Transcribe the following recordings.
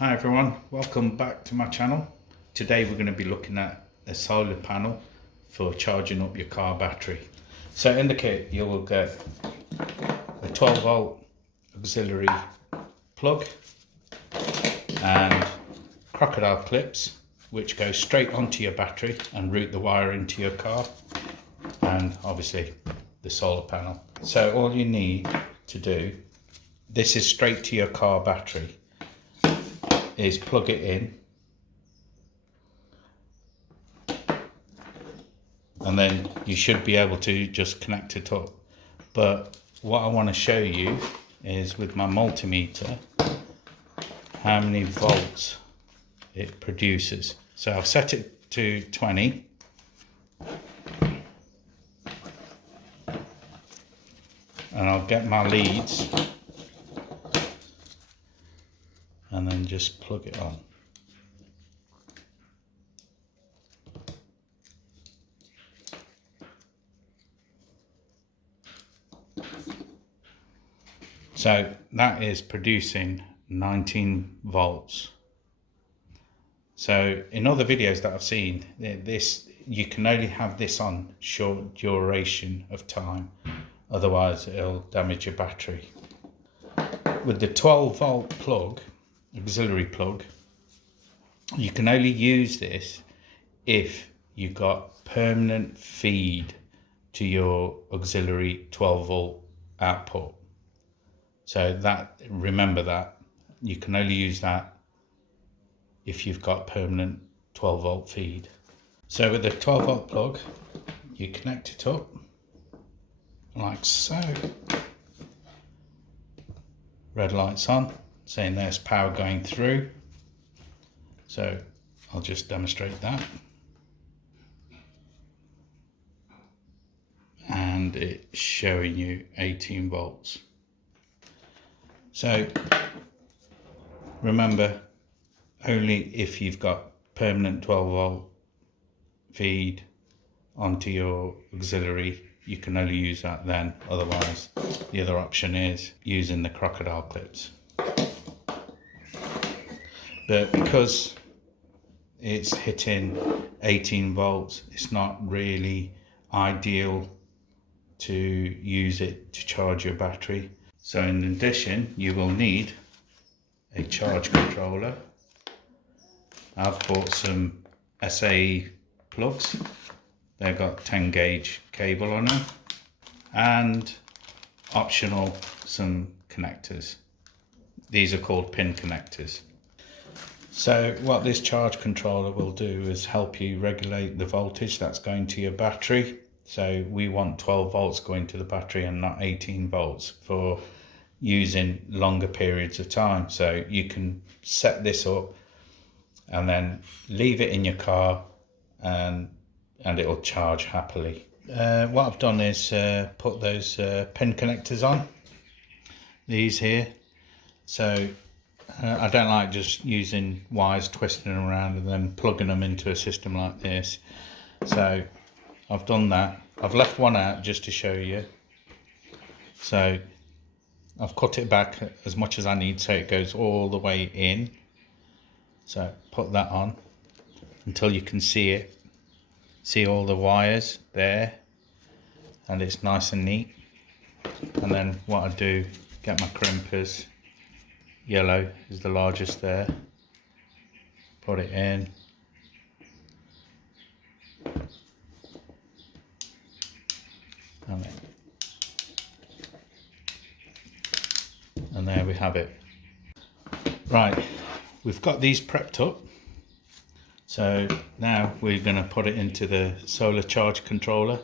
Hi everyone, welcome back to my channel. Today we're going to be looking at a solar panel for charging up your car battery. So in the kit you will get a 12 volt auxiliary plug and crocodile clips which go straight onto your battery and route the wire into your car, and obviously the solar panel. So all you need to do, this is straight to your car battery, is plug it in and then you should be able to just connect it up. But what I want to show you is with my multimeter how many volts it produces. So I've set it to 20 and I'll get my leads and then just plug it on. So that is producing 19 volts. So in other videos that I've seen, this you can only have this on short duration of time, otherwise it'll damage your battery. With the 12 volt plug, auxiliary plug, you can only use this if you've got permanent feed to your auxiliary 12 volt output. So that, remember that, you can only use that if you've got permanent 12 volt feed. So with the 12 volt plug, you connect it up like so. Red light's on, saying there's power going through. So I'll just demonstrate that. And it's showing you 18 volts. So remember, only if you've got permanent 12 volt feed onto your auxiliary, you can only use that then. Otherwise, the other option is using the crocodile clips. But because it's hitting 18 volts, it's not really ideal to use it to charge your battery. So in addition, you will need a charge controller. I've bought some SAE plugs. They've got 10 gauge cable on them, and optional some connectors. These are called pin connectors. So what this charge controller will do is help you regulate the voltage that's going to your battery. So we want 12 volts going to the battery and not 18 volts for using longer periods of time. So you can set this up and then leave it in your car and it'll charge happily. What I've done is put those pin connectors on, these here. So I don't like just using wires, twisting them around and then plugging them into a system like this. So I've done that. I've left one out just to show you. So I've cut it back as much as I need so it goes all the way in. So put that on until you can see it. See all the wires there, and it's nice and neat. And then what I do, get my crimpers. Yellow is the largest there. Put it in. And there we have it. Right, we've got these prepped up. So now we're going to put it into the solar charge controller.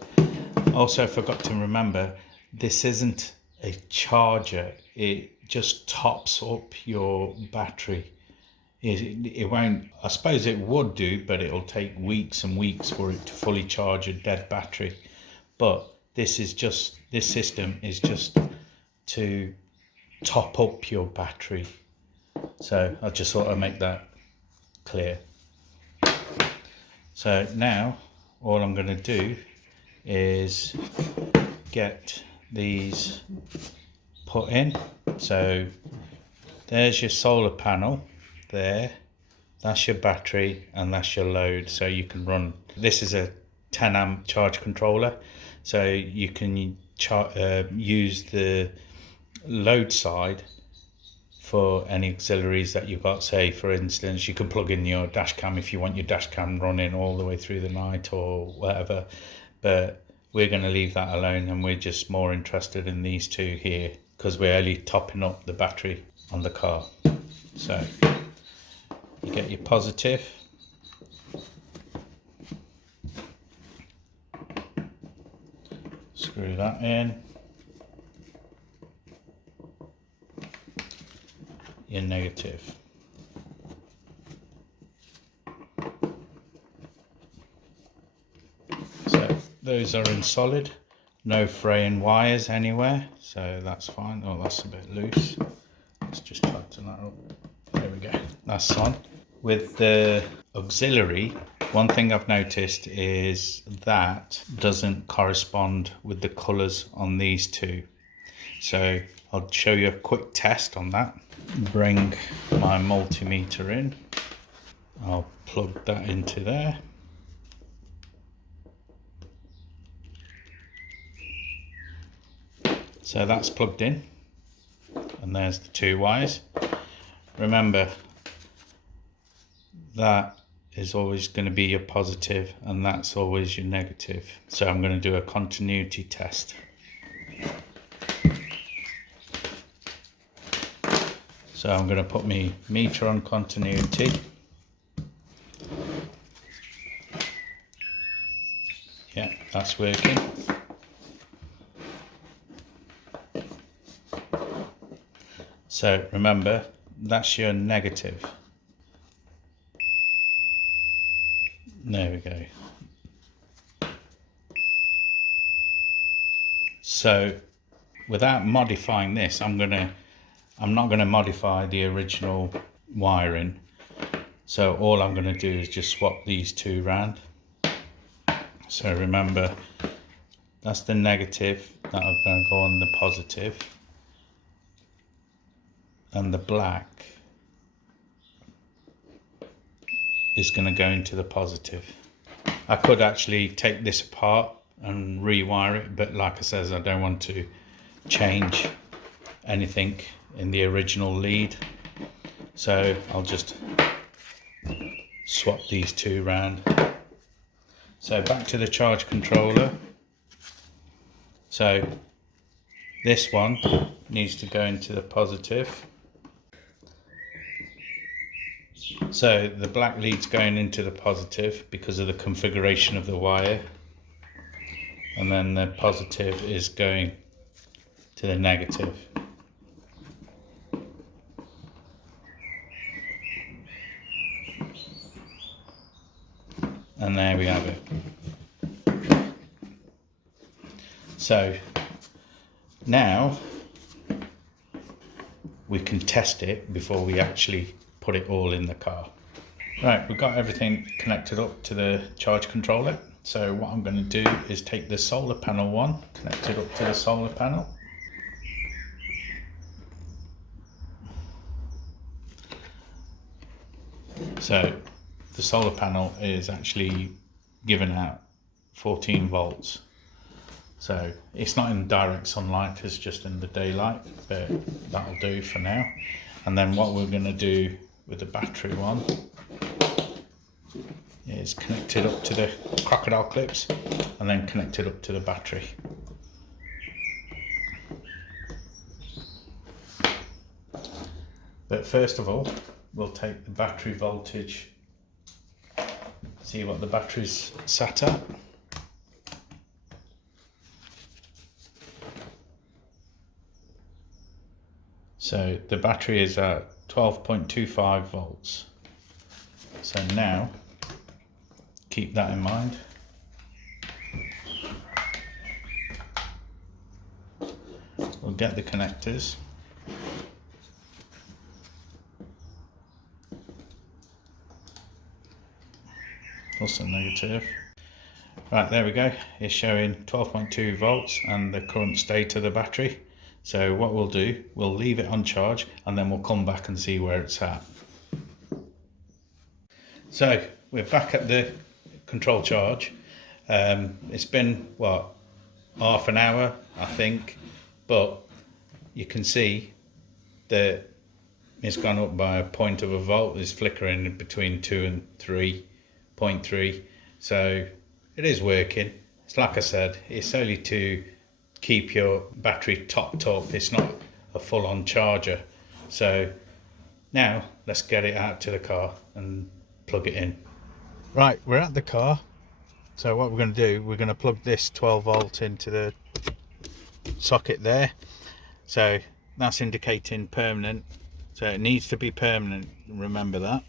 Also forgot to remember, this isn't a charger. It just tops up your battery. It won't, I suppose it would do, but it'll take weeks and weeks for it to fully charge a dead battery. But this system is just to top up your battery. So I just thought I'd make that clear. So now all I'm going to do is get these put in. So there's your solar panel. there. That's your battery and that's your load. So you can run, this is a 10 amp charge controller. So you can use the load side for any auxiliaries that you've got. Say for instance, you can plug in your dash cam if you want your dash cam running all the way through the night or whatever. But we're going to leave that alone, and we're just more interested in these two here because we're only topping up the battery on the car. So you get your positive, screw that in, your negative. So those are in solid, no fraying wires anywhere, so that's fine. Oh, that's a bit loose. Let's just tighten that up. There we go, that's on. With the auxiliary, one thing I've noticed is that doesn't correspond with the colours on these two. So I'll show you a quick test on that. Bring my multimeter in. I'll plug that into there. So that's plugged in, and there's the two wires. Remember, that is always going to be your positive and that's always your negative. So I'm going to do a continuity test. So I'm going to put my meter on continuity. Yeah, that's working. So remember, that's your negative. There we go. So without modifying this, I'm not gonna modify the original wiring. So all I'm gonna do is just swap these two round. So remember, that's the negative that are gonna go on the positive, and the black is going to go into the positive. I could actually take this apart and rewire it, but like I says, I don't want to change anything in the original lead, so I'll just swap these two round. So back to the charge controller. So this one needs to go into the positive. So the black lead's going into the positive because of the configuration of the wire, and then the positive is going to the negative. And there we have it. So now we can test it before we actually put it all in the car. Right, we've got everything connected up to the charge controller. So what I'm going to do is take the solar panel one, connect it up to the solar panel. So the solar panel is actually giving out 14 volts. So it's not in direct sunlight, it's just in the daylight, but that'll do for now. And then what we're going to do with the battery one is connect it up to the crocodile clips and then connect it up to the battery. But first of all, we'll take the battery voltage, see what the battery's sat at. So the battery is at 12.25 volts. So now, keep that in mind. We'll get the connectors. Plus and negative. Right, there we go. It's showing 12.2 volts and the current state of the battery. So what we'll do, we'll leave it on charge and then we'll come back and see where it's at. So we're back at the control charge. It's been what, half an hour I think, but you can see that it's gone up by a point of a volt. It's flickering between 2 and 3.3, so it is working. It's like I said, it's only to keep your battery topped up. It's not a full-on charger. So now let's get it out to the car and plug it in. Right, we're at the car. So what we're going to do, we're going to plug this 12 volt into the socket there. So that's indicating permanent. So it needs to be permanent, remember that.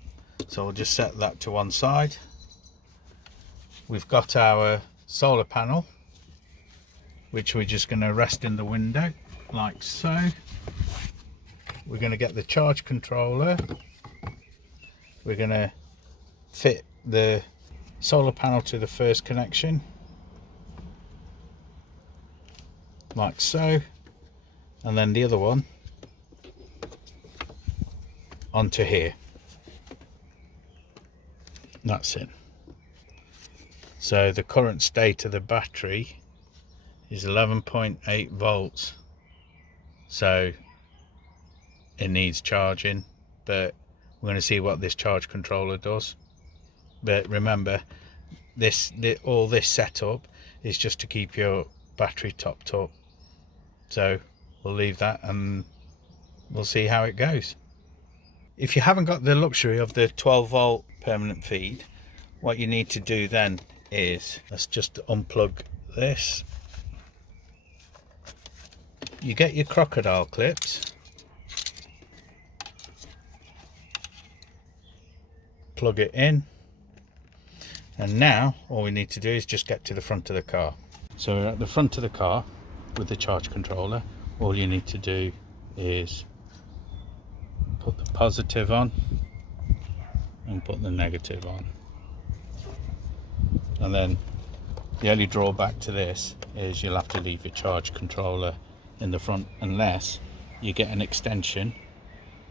So we'll just set that to one side. We've got our solar panel, which we're just going to rest in the window like so. We're going to get the charge controller. We're going to fit the solar panel to the first connection like so, and then the other one onto here. That's it. So the current state of the battery is 11.8 volts, so it needs charging, but we're going to see what this charge controller does. But remember, all this setup is just to keep your battery topped up. So we'll leave that and we'll see how it goes. If you haven't got the luxury of the 12 volt permanent feed, what you need to do then is, let's just unplug this. You get your crocodile clips, plug it in, and now all we need to do is just get to the front of the car. So we're at the front of the car with the charge controller. All you need to do is put the positive on and put the negative on. And then the only drawback to this is you'll have to leave your charge controller in the front unless you get an extension,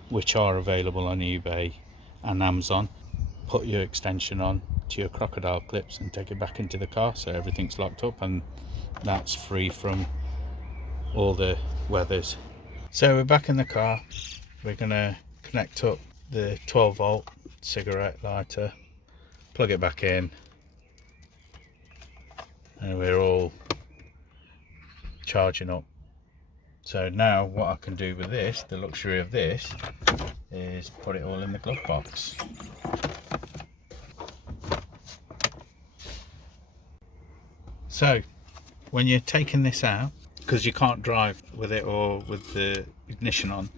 which are available on eBay and Amazon. Put your extension on to your crocodile clips and take it back into the car, so everything's locked up and that's free from all the weathers. So we're back in the car. We're gonna connect up the 12 volt cigarette lighter, plug it back in, and we're all charging up. So now what I can do with this, the luxury of this, is put it all in the glove box. So when you're taking this out, because you can't drive with it or with the ignition on,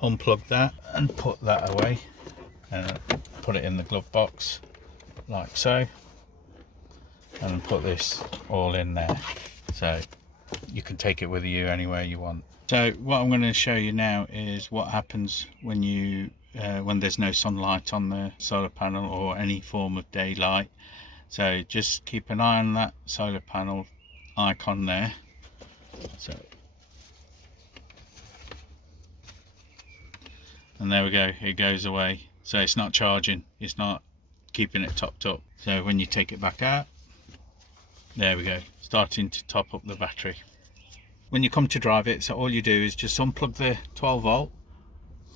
unplug that and put that away, put it in the glove box like so, and put this all in there, so you can take it with you anywhere you want. So what I'm going to show you now is what happens when you when there's no sunlight on the solar panel or any form of daylight. So just keep an eye on that solar panel icon there. So, and there we go, it goes away. So it's not charging, it's not keeping it topped up. So when you take it back out, there we go, starting to top up the battery. When you come to drive it, so all you do is just unplug the 12 volt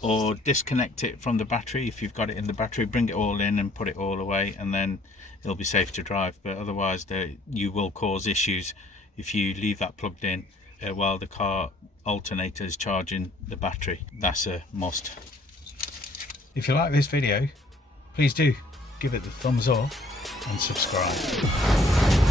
or disconnect it from the battery. If you've got it in the battery, bring it all in and put it all away, and then it'll be safe to drive. But otherwise you will cause issues if you leave that plugged in while the car alternator is charging the battery. That's a must. If you like this video, please do give it the thumbs up and subscribe.